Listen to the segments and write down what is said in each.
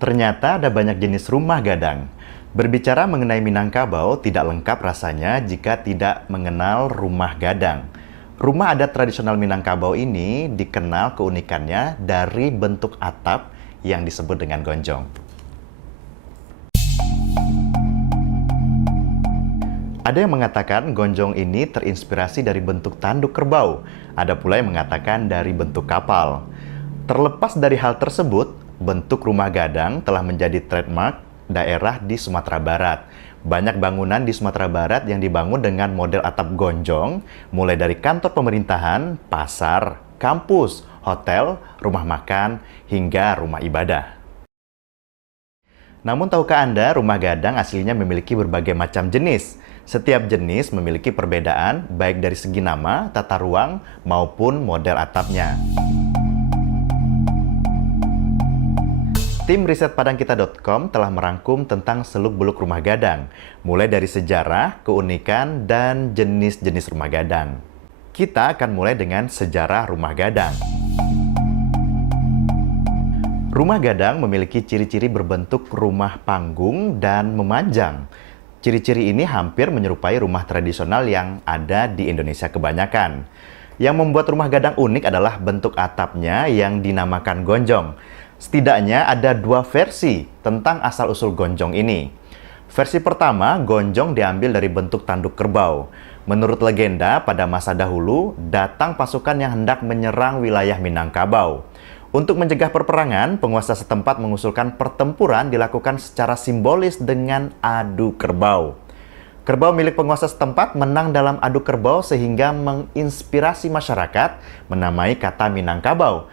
Ternyata ada banyak jenis rumah gadang. Berbicara mengenai Minangkabau tidak lengkap rasanya jika tidak mengenal rumah gadang. Rumah adat tradisional Minangkabau ini dikenal keunikannya dari bentuk atap yang disebut dengan gonjong. Ada yang mengatakan gonjong ini terinspirasi dari bentuk tanduk kerbau. Ada pula yang mengatakan dari bentuk kapal. Terlepas dari hal tersebut, bentuk rumah gadang telah menjadi trademark daerah di Sumatera Barat. Banyak bangunan di Sumatera Barat yang dibangun dengan model atap gonjong, mulai dari kantor pemerintahan, pasar, kampus, hotel, rumah makan, hingga rumah ibadah. Namun tahukah Anda, rumah gadang aslinya memiliki berbagai macam jenis. Setiap jenis memiliki perbedaan baik dari segi nama, tata ruang, maupun model atapnya. Tim riset padangkita.com telah merangkum tentang seluk-beluk rumah gadang, mulai dari sejarah, keunikan, dan jenis-jenis rumah gadang. Kita akan mulai dengan sejarah rumah gadang. Rumah gadang memiliki ciri-ciri berbentuk rumah panggung dan memanjang. Ciri-ciri ini hampir menyerupai rumah tradisional yang ada di Indonesia kebanyakan. Yang membuat rumah gadang unik adalah bentuk atapnya yang dinamakan gonjong. Setidaknya ada dua versi tentang asal-usul gonjong ini. Versi pertama, gonjong diambil dari bentuk tanduk kerbau. Menurut legenda, pada masa dahulu, datang pasukan yang hendak menyerang wilayah Minangkabau. Untuk mencegah perperangan, penguasa setempat mengusulkan pertempuran dilakukan secara simbolis dengan adu kerbau. Kerbau milik penguasa setempat menang dalam adu kerbau sehingga menginspirasi masyarakat menamai kata Minangkabau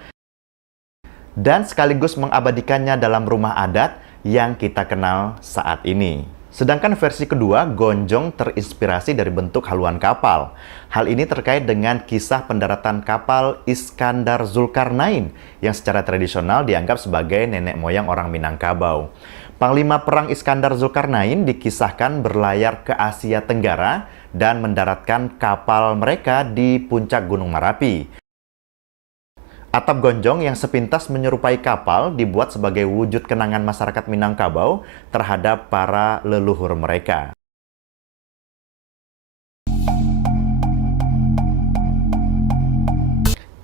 dan sekaligus mengabadikannya dalam rumah adat yang kita kenal saat ini. Sedangkan versi kedua, gonjong terinspirasi dari bentuk haluan kapal. Hal ini terkait dengan kisah pendaratan kapal Iskandar Zulkarnain yang secara tradisional dianggap sebagai nenek moyang orang Minangkabau. Panglima perang Iskandar Zulkarnain dikisahkan berlayar ke Asia Tenggara dan mendaratkan kapal mereka di puncak Gunung Merapi. Atap gonjong yang sepintas menyerupai kapal dibuat sebagai wujud kenangan masyarakat Minangkabau terhadap para leluhur mereka.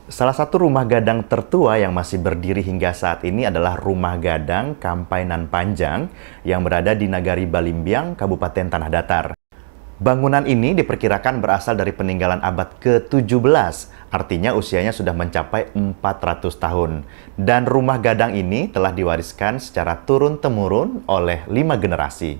Salah satu rumah gadang tertua yang masih berdiri hingga saat ini adalah Rumah Gadang Kampainan Panjang yang berada di Nagari Balimbiang, Kabupaten Tanah Datar. Bangunan ini diperkirakan berasal dari peninggalan abad ke-17, artinya usianya sudah mencapai 400 tahun. Dan rumah gadang ini telah diwariskan secara turun-temurun oleh 5 generasi.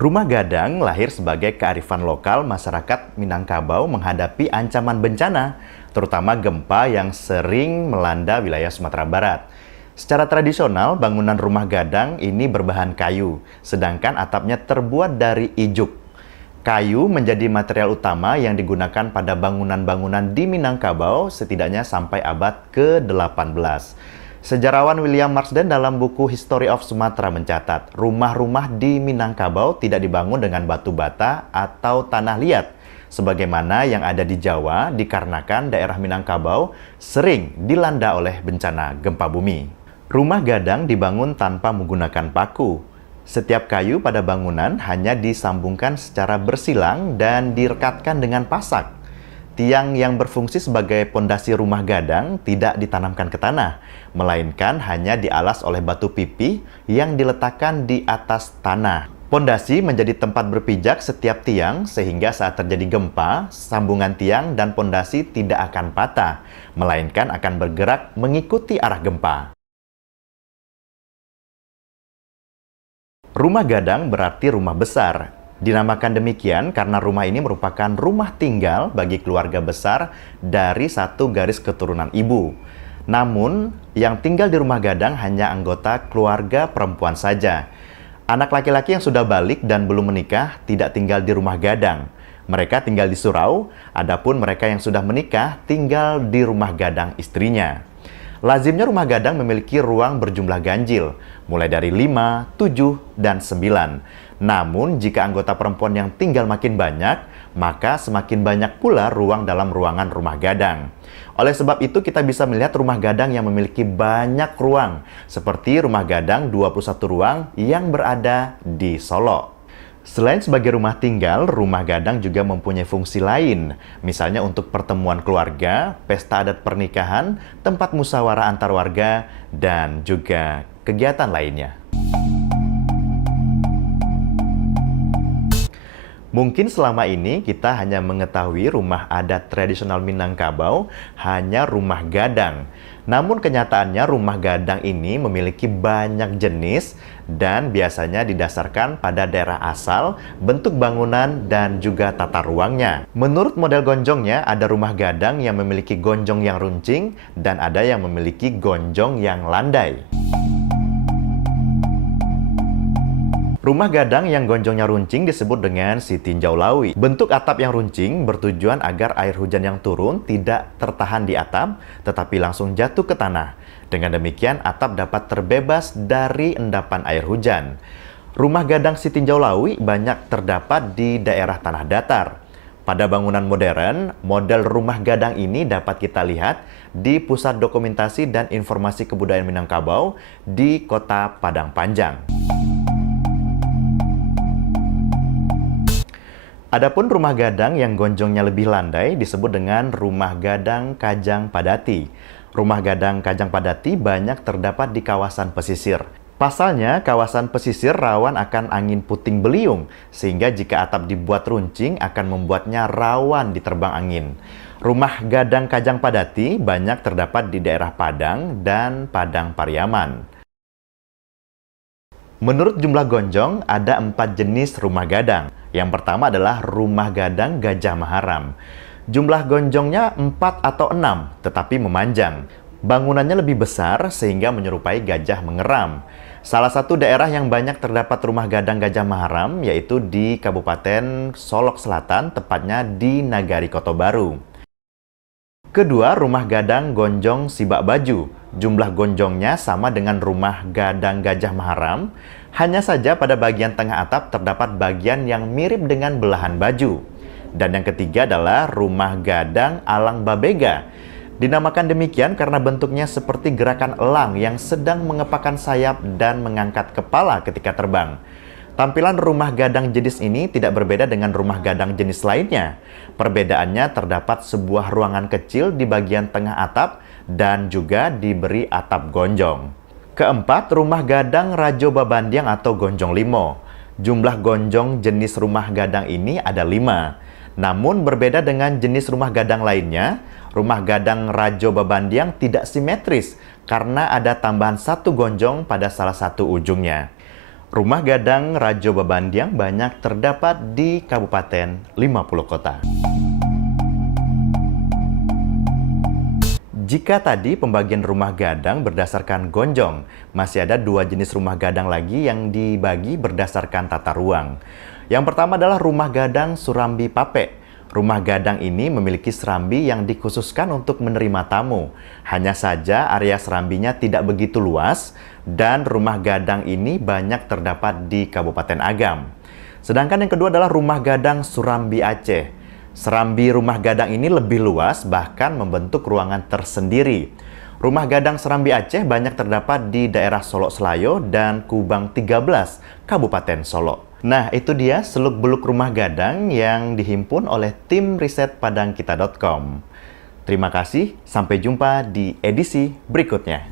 Rumah gadang lahir sebagai kearifan lokal masyarakat Minangkabau menghadapi ancaman bencana, terutama gempa yang sering melanda wilayah Sumatera Barat. Secara tradisional, bangunan rumah gadang ini berbahan kayu, sedangkan atapnya terbuat dari ijuk. Kayu menjadi material utama yang digunakan pada bangunan-bangunan di Minangkabau setidaknya sampai abad ke-18. Sejarawan William Marsden dalam buku History of Sumatra mencatat, rumah-rumah di Minangkabau tidak dibangun dengan batu bata atau tanah liat, sebagaimana yang ada di Jawa dikarenakan daerah Minangkabau sering dilanda oleh bencana gempa bumi. Rumah gadang dibangun tanpa menggunakan paku. Setiap kayu pada bangunan hanya disambungkan secara bersilang dan direkatkan dengan pasak. Tiang yang berfungsi sebagai pondasi rumah gadang tidak ditanamkan ke tanah, melainkan hanya dialas oleh batu pipih yang diletakkan di atas tanah. Pondasi menjadi tempat berpijak setiap tiang sehingga saat terjadi gempa, sambungan tiang dan pondasi tidak akan patah, melainkan akan bergerak mengikuti arah gempa. Rumah gadang berarti rumah besar. Dinamakan demikian karena rumah ini merupakan rumah tinggal bagi keluarga besar dari satu garis keturunan ibu. Namun, yang tinggal di rumah gadang hanya anggota keluarga perempuan saja. Anak laki-laki yang sudah balik dan belum menikah tidak tinggal di rumah gadang. Mereka tinggal di surau, adapun mereka yang sudah menikah tinggal di rumah gadang istrinya. Lazimnya rumah gadang memiliki ruang berjumlah ganjil, mulai dari 5, 7, dan 9. Namun, jika anggota perempuan yang tinggal makin banyak, maka semakin banyak pula ruang dalam ruangan rumah gadang. Oleh sebab itu, kita bisa melihat rumah gadang yang memiliki banyak ruang, seperti rumah gadang 21 ruang yang berada di Solo. Selain sebagai rumah tinggal, rumah gadang juga mempunyai fungsi lain, misalnya untuk pertemuan keluarga, pesta adat pernikahan, tempat musyawarah antar warga, dan juga kegiatan lainnya. Mungkin selama ini kita hanya mengetahui rumah adat tradisional Minangkabau hanya rumah gadang. Namun kenyataannya rumah gadang ini memiliki banyak jenis dan biasanya didasarkan pada daerah asal, bentuk bangunan, dan juga tata ruangnya. Menurut model gonjongnya, ada rumah gadang yang memiliki gonjong yang runcing dan ada yang memiliki gonjong yang landai. Rumah gadang yang gonjongnya runcing disebut dengan si tinjau lawi. Bentuk atap yang runcing bertujuan agar air hujan yang turun tidak tertahan di atap, tetapi langsung jatuh ke tanah. Dengan demikian, atap dapat terbebas dari endapan air hujan. Rumah gadang si tinjau lawi banyak terdapat di daerah tanah datar. Pada bangunan modern, model rumah gadang ini dapat kita lihat di Pusat Dokumentasi dan Informasi Kebudayaan Minangkabau di Kota Padang Panjang. Adapun rumah gadang yang gonjongnya lebih landai disebut dengan rumah gadang Kajang Padati. Rumah gadang Kajang Padati banyak terdapat di kawasan pesisir. Pasalnya, kawasan pesisir rawan akan angin puting beliung, sehingga jika atap dibuat runcing akan membuatnya rawan diterbang angin. Rumah gadang Kajang Padati banyak terdapat di daerah Padang dan Padang Pariaman. Menurut jumlah gonjong, ada 4 jenis rumah gadang. Yang pertama adalah rumah gadang Gajah Maharam. Jumlah gonjongnya 4 atau 6, tetapi memanjang. Bangunannya lebih besar sehingga menyerupai gajah mengeram. Salah satu daerah yang banyak terdapat rumah gadang Gajah Maharam yaitu di Kabupaten Solok Selatan, tepatnya di Nagari Kotobaru. Kedua, rumah gadang gonjong Sibak Baju. Jumlah gonjongnya sama dengan rumah gadang Gajah Maharam, hanya saja pada bagian tengah atap terdapat bagian yang mirip dengan belahan baju. Dan yang ketiga adalah rumah gadang Alang Babega. Dinamakan demikian karena bentuknya seperti gerakan elang yang sedang mengepakkan sayap dan mengangkat kepala ketika terbang. Tampilan rumah gadang jenis ini tidak berbeda dengan rumah gadang jenis lainnya. Perbedaannya terdapat sebuah ruangan kecil di bagian tengah atap dan juga diberi atap gonjong. Keempat, rumah gadang Rajo Babandiang atau Gonjong Limo. Jumlah gonjong jenis rumah gadang ini ada 5. Namun berbeda dengan jenis rumah gadang lainnya, rumah gadang Rajo Babandiang tidak simetris karena ada tambahan 1 gonjong pada salah satu ujungnya. Rumah gadang Rajo Babandiang banyak terdapat di Kabupaten 50 Kota. Jika tadi pembagian rumah gadang berdasarkan gonjong, masih ada 2 jenis rumah gadang lagi yang dibagi berdasarkan tata ruang. Yang pertama adalah rumah gadang Surambi Pape. Rumah gadang ini memiliki serambi yang dikhususkan untuk menerima tamu. Hanya saja area serambinya tidak begitu luas dan rumah gadang ini banyak terdapat di Kabupaten Agam. Sedangkan yang kedua adalah rumah gadang Surambi Aceh. Serambi rumah gadang ini lebih luas, bahkan membentuk ruangan tersendiri. Rumah gadang Serambi Aceh banyak terdapat di daerah Solok Selayo dan Kubang 13, Kabupaten Solok. Nah, itu dia seluk-beluk rumah gadang yang dihimpun oleh tim riset padangkita.com. Terima kasih, sampai jumpa di edisi berikutnya.